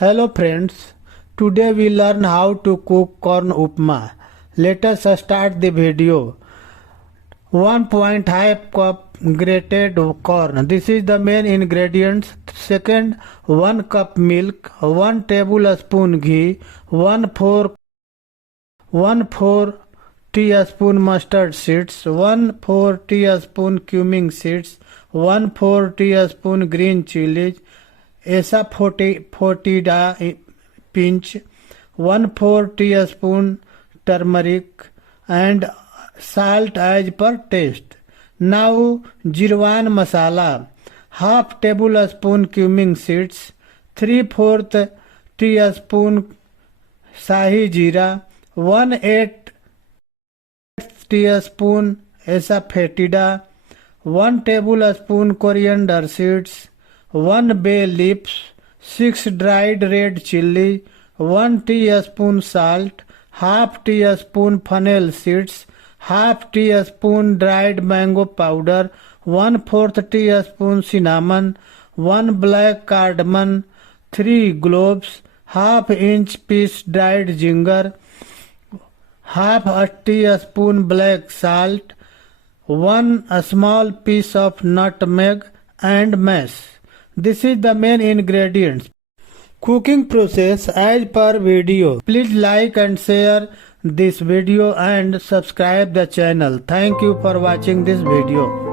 Hello friends, today we learn how to cook corn upma. Let us start the video. 1.5 cup grated corn. This is the main ingredients. Second, 1 cup milk, 1 tablespoon ghee, 1/4 teaspoon mustard seeds, 1/4 teaspoon cumin seeds, 1/4 teaspoon green chilies, ऐसा 40 pinch, 1/4 teaspoon turmeric and salt as per taste. Now jirwan masala, half tablespoon cumin seeds, 3/4 teaspoon shahi jeera, 1/8 teaspoon asafoetida, 1 tablespoon coriander seeds, 1 bay leaves, 6 dried red chili, 1 teaspoon salt, half teaspoon fennel seeds, half teaspoon dried mango powder, 1/4 teaspoon cinnamon, 1 black cardamom, 3 cloves, half inch piece dried ginger, half a teaspoon black salt, 1 small piece of nutmeg and mash. This is the main ingredients. Cooking process as per video. Please like and share this video and subscribe the channel. Thank you for watching this video.